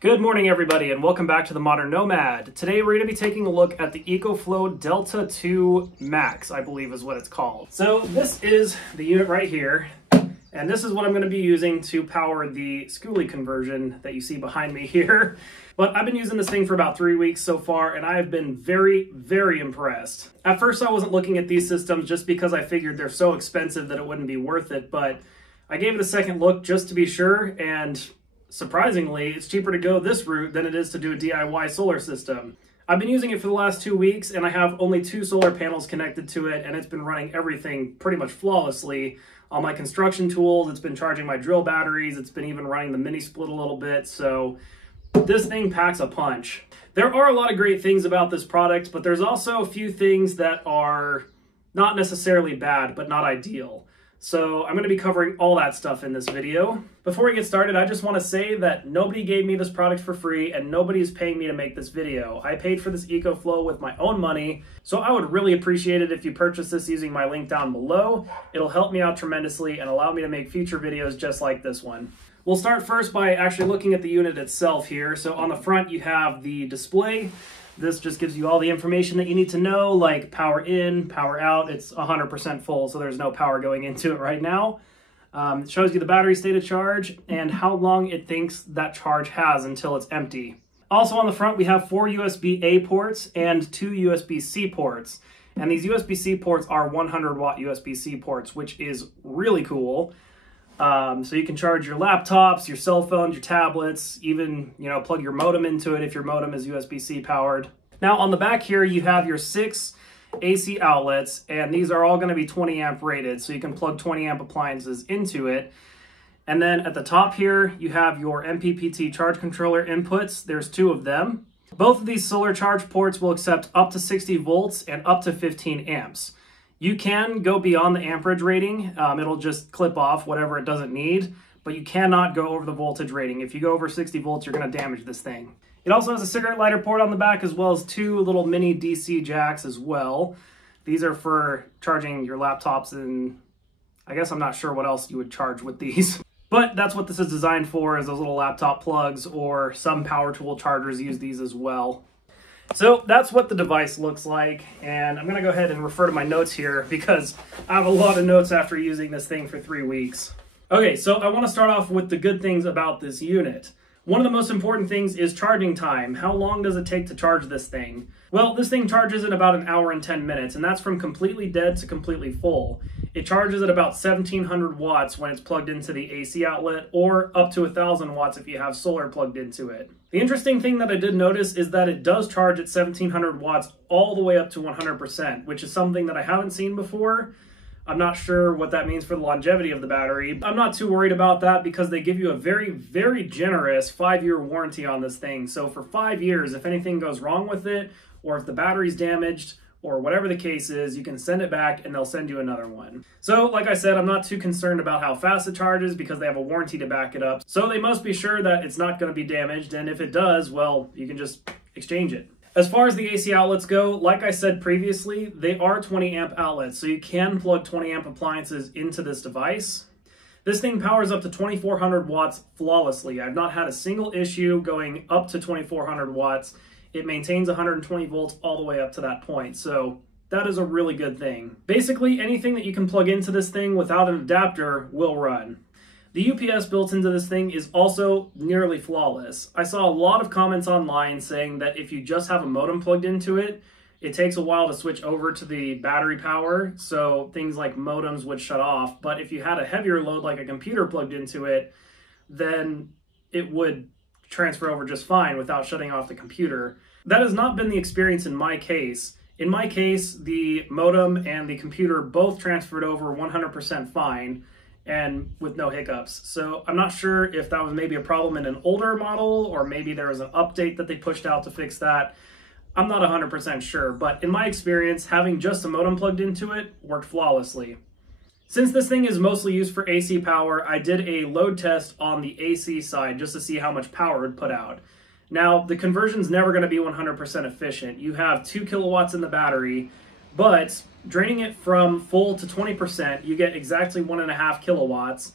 Good morning, everybody, and welcome back to the Modern Nomad. Today we're going to be taking a look at the EcoFlow Delta 2 Max, I believe is what it's called. So this is the unit right here, and this is what I'm going to be using to power the schoolie conversion that you see behind me here. But I've been using this thing for about 3 weeks so far, and I have been very, very impressed. At first I wasn't looking at these systems just because I figured they're so expensive that it wouldn't be worth it, but I gave it a second look just to be sure, and surprisingly, it's cheaper to go this route than it is to do a DIY solar system. I've been using it for the last 2 weeks, and I have only 2 solar panels connected to it, and it's been running everything pretty much flawlessly. All my construction tools, it's been charging my drill batteries, it's been even running the mini split a little bit, so this thing packs a punch. There are a lot of great things about this product, but there's also a few things that are not necessarily bad, but not ideal. So I'm going to be covering all that stuff in this video. Before we get started, I just want to say that nobody gave me this product for free and nobody is paying me to make this video. I paid for this EcoFlow with my own money, so I would really appreciate it if you purchase this using my link down below. It'll help me out tremendously and allow me to make future videos just like this one. We'll start first by actually looking at the unit itself here. So on the front you have the display. This just gives you all the information that you need to know, like power in, power out. It's 100% full, so there's no power going into it right now. It shows you the battery state of charge and how long it thinks that charge has until it's empty. Also on the front, we have 4 USB-A ports and 2 USB-C ports. And these USB-C ports are 100 watt USB-C ports, which is really cool. So you can charge your laptops, your cell phones, your tablets, even, plug your modem into it if your modem is USB-C powered. Now on the back here, you have your 6 AC outlets, and these are all going to be 20 amp rated, so you can plug 20 amp appliances into it. And then at the top here, you have your MPPT charge controller inputs. There's 2 of them. Both of these solar charge ports will accept up to 60 volts and up to 15 amps. You can go beyond the amperage rating. It'll just clip off whatever it doesn't need, but you cannot go over the voltage rating. If you go over 60 volts, you're going to damage this thing. It also has a cigarette lighter port on the back, as well as 2 little mini DC jacks as well. These are for charging your laptops, and I guess I'm not sure what else you would charge with these. But that's what this is designed for, is those little laptop plugs, or some power tool chargers use these as well. So that's what the device looks like, and I'm going to go ahead and refer to my notes here because I have a lot of notes after using this thing for 3 weeks. Okay, so I want to start off with the good things about this unit. One of the most important things is charging time. How long does it take to charge this thing? Well, this thing charges in about 1 hour and 10 minutes, and that's from completely dead to completely full. It charges at about 1700 watts when it's plugged into the AC outlet, or up to 1000 watts if you have solar plugged into it. The interesting thing that I did notice is that it does charge at 1700 watts all the way up to 100%, which is something that I haven't seen before. I'm not sure what that means for the longevity of the battery. I'm not too worried about that because they give you a very, very generous 5-year warranty on this thing. So for 5 years, if anything goes wrong with it, or if the battery's damaged, or whatever the case is, you can send it back and they'll send you another one. So like I said, I'm not too concerned about how fast it charges because they have a warranty to back it up. So they must be sure that it's not going to be damaged, and if it does, well, you can just exchange it. As far as the AC outlets go, like I said previously, they are 20 amp outlets, so you can plug 20 amp appliances into this device. This thing powers up to 2400 watts flawlessly. I've not had a single issue going up to 2400 watts. It maintains 120 volts all the way up to that point, so that is a really good thing. Basically, anything that you can plug into this thing without an adapter will run. The UPS built into this thing is also nearly flawless. I saw a lot of comments online saying that if you just have a modem plugged into it, it takes a while to switch over to the battery power, so things like modems would shut off. But if you had a heavier load like a computer plugged into it, then it would transfer over just fine without shutting off the computer. That has not been the experience in my case. In my case, the modem and the computer both transferred over 100% fine and with no hiccups. So I'm not sure if that was maybe a problem in an older model, or maybe there was an update that they pushed out to fix that. I'm not 100% sure, but in my experience, having just a modem plugged into it worked flawlessly. Since this thing is mostly used for AC power, I did a load test on the AC side just to see how much power it would put out. Now, the conversion's never going to be 100% efficient. You have 2 kilowatts in the battery, but draining it from full to 20%, you get exactly 1.5 kilowatts.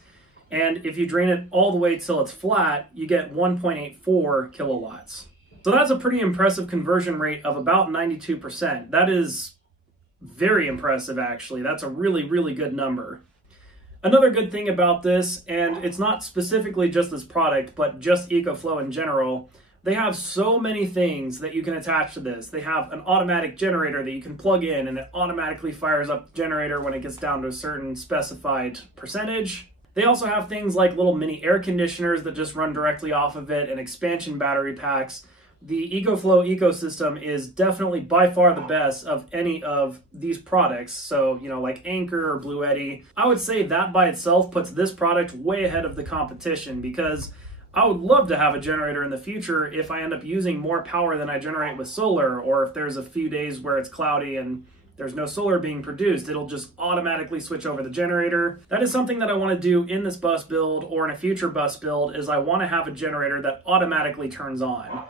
And if you drain it all the way till it's flat, you get 1.84 kilowatts. So that's a pretty impressive conversion rate of about 92%. That is very impressive, actually. That's a really, really good number. Another good thing about this, and it's not specifically just this product, but just EcoFlow in general, they have so many things that you can attach to this. They have an automatic generator that you can plug in, and it automatically fires up the generator when it gets down to a certain specified percentage. They also have things like little mini air conditioners that just run directly off of it, and expansion battery packs. The EcoFlow ecosystem is definitely by far the best of any of these products. So, you know, like Anchor or Blue Eddy. I would say that by itself puts this product way ahead of the competition, because I would love to have a generator in the future if I end up using more power than I generate with solar, or if there's a few days where it's cloudy and there's no solar being produced, it'll just automatically switch over the generator. That is something that I want to do in this bus build or in a future bus build, is I want to have a generator that automatically turns on.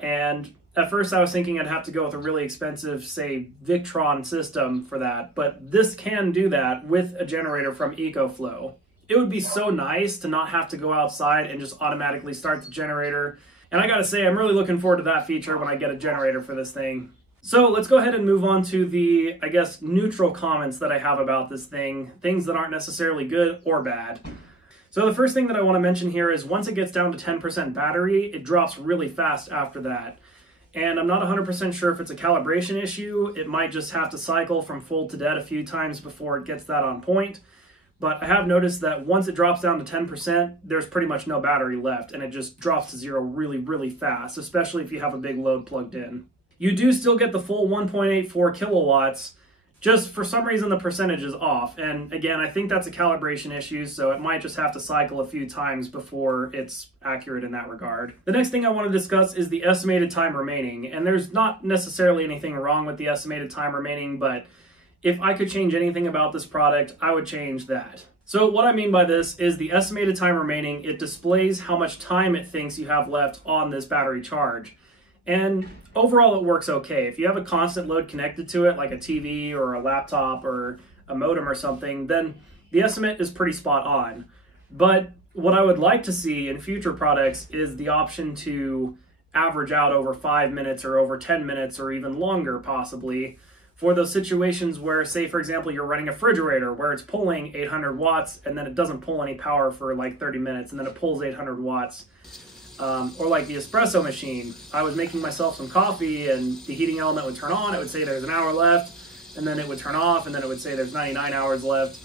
And at first I was thinking I'd have to go with a really expensive, say, Victron system for that, but this can do that with a generator from EcoFlow. It would be so nice to not have to go outside and just automatically start the generator. And I gotta say, I'm really looking forward to that feature when I get a generator for this thing. So let's go ahead and move on to the, I guess, neutral comments that I have about this thing, things that aren't necessarily good or bad. So the first thing that I want to mention here is once it gets down to 10% battery, it drops really fast after that. And I'm not 100% sure if it's a calibration issue. It might just have to cycle from full to dead a few times before it gets that on point. But I have noticed that once it drops down to 10%, there's pretty much no battery left, and it just drops to zero really, really fast, especially if you have a big load plugged in. You do still get the full 1.84 kilowatts, just for some reason the percentage is off. And again, I think that's a calibration issue, so it might just have to cycle a few times before it's accurate in that regard. The next thing I want to discuss is the estimated time remaining. And there's not necessarily anything wrong with the estimated time remaining, but if I could change anything about this product, I would change that. So what I mean by this is the estimated time remaining, it displays how much time it thinks you have left on this battery charge. And overall, it works okay. If you have a constant load connected to it, like a TV or a laptop or a modem or something, then the estimate is pretty spot on. But what I would like to see in future products is the option to average out over 5 minutes or over 10 minutes or even longer, possibly, for those situations where, say, for example, you're running a refrigerator where it's pulling 800 watts and then it doesn't pull any power for like 30 minutes and then it pulls 800 watts. Or like the espresso machine. I was making myself some coffee and the heating element would turn on, it would say there's an hour left, and then it would turn off, and then it would say there's 99 hours left.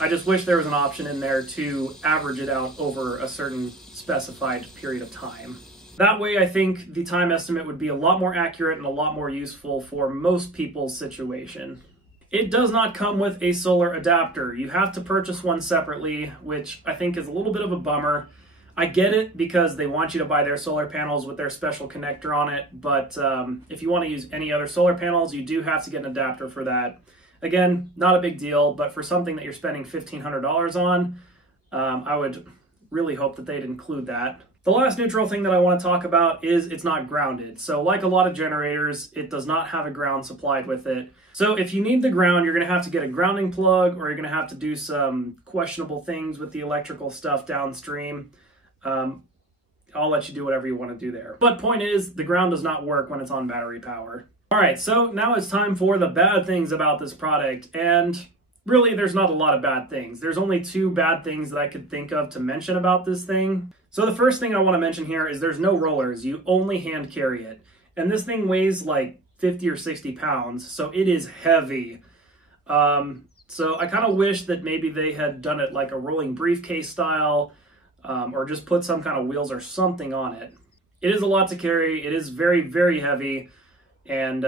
I just wish there was an option in there to average it out over a certain specified period of time. That way, I think the time estimate would be a lot more accurate and a lot more useful for most people's situation. It does not come with a solar adapter. You have to purchase one separately, which I think is a little bit of a bummer. I get it because they want you to buy their solar panels with their special connector on it, but if you want to use any other solar panels, you do have to get an adapter for that. Again, not a big deal, but for something that you're spending $1,500 on, I would really hope that they'd include that. The last neutral thing that I want to talk about is it's not grounded. So like a lot of generators, it does not have a ground supplied with it. So if you need the ground, you're going to have to get a grounding plug, or you're going to have to do some questionable things with the electrical stuff downstream. I'll let you do whatever you want to do there. But point is, the ground does not work when it's on battery power. All right, so now it's time for the bad things about this product. And really, there's not a lot of bad things. There's only 2 bad things that I could think of to mention about this thing. So the first thing I want to mention here is there's no rollers. You only hand carry it. And this thing weighs like 50 or 60 pounds, so it is heavy. So I kind of wish that maybe they had done it like a rolling briefcase style, or just put some kind of wheels or something on it. It is a lot to carry. It is very, very heavy. And,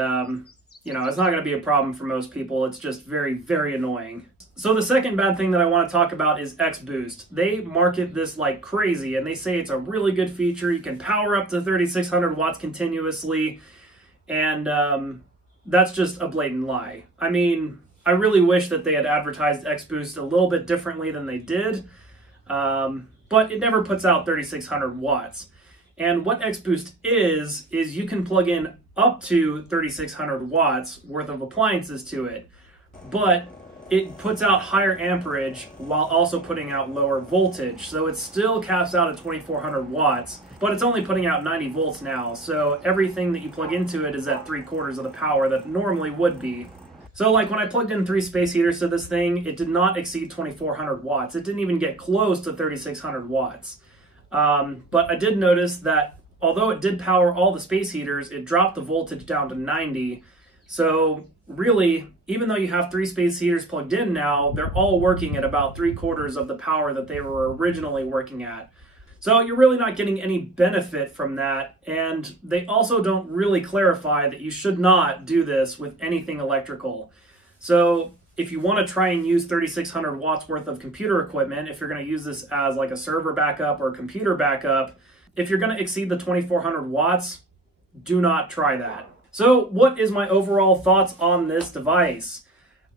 you know, it's not going to be a problem for most people. It's just very, very annoying. So the second bad thing that I want to talk about is XBoost. They market this like crazy, and they say it's a really good feature. You can power up to 3,600 watts continuously. And that's just a blatant lie. I mean, I really wish that they had advertised XBoost a little bit differently than they did. But it never puts out 3,600 watts. And what XBoost is you can plug in up to 3,600 watts worth of appliances to it. But it puts out higher amperage while also putting out lower voltage. So it still caps out at 2400 watts, but it's only putting out 90 volts now. So everything that you plug into it is at 3/4 of the power that normally would be. So like when I plugged in 3 space heaters to this thing, it did not exceed 2400 watts. It didn't even get close to 3600 watts. But I did notice that although it did power all the space heaters, it dropped the voltage down to 90. So really, even though you have 3 space heaters plugged in now, they're all working at about 3/4 of the power that they were originally working at. So you're really not getting any benefit from that, and they also don't really clarify that you should not do this with anything electrical. So if you want to try and use 3600 watts worth of computer equipment, if you're going to use this as like a server backup or a computer backup, if you're going to exceed the 2400 watts, do not try that. So what is my overall thoughts on this device?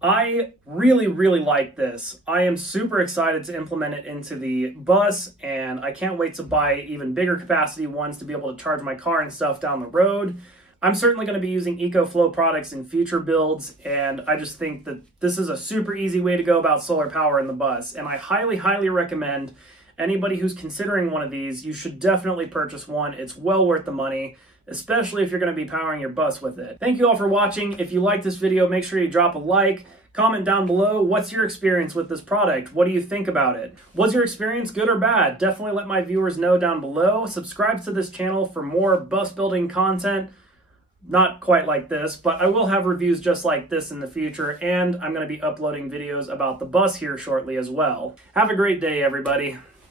I really, really like this. I am super excited to implement it into the bus, and I can't wait to buy even bigger capacity ones to be able to charge my car and stuff down the road. I'm certainly going to be using EcoFlow products in future builds, and I just think that this is a super easy way to go about solar power in the bus, and I highly, highly recommend anybody who's considering one of these, you should definitely purchase one. It's well worth the money, especially if you're going to be powering your bus with it. Thank you all for watching. If you like this video, make sure you drop a like. Comment down below, what's your experience with this product? What do you think about it? Was your experience good or bad? Definitely let my viewers know down below. Subscribe to this channel for more bus building content. Not quite like this, but I will have reviews just like this in the future, and I'm going to be uploading videos about the bus here shortly as well. Have a great day, everybody.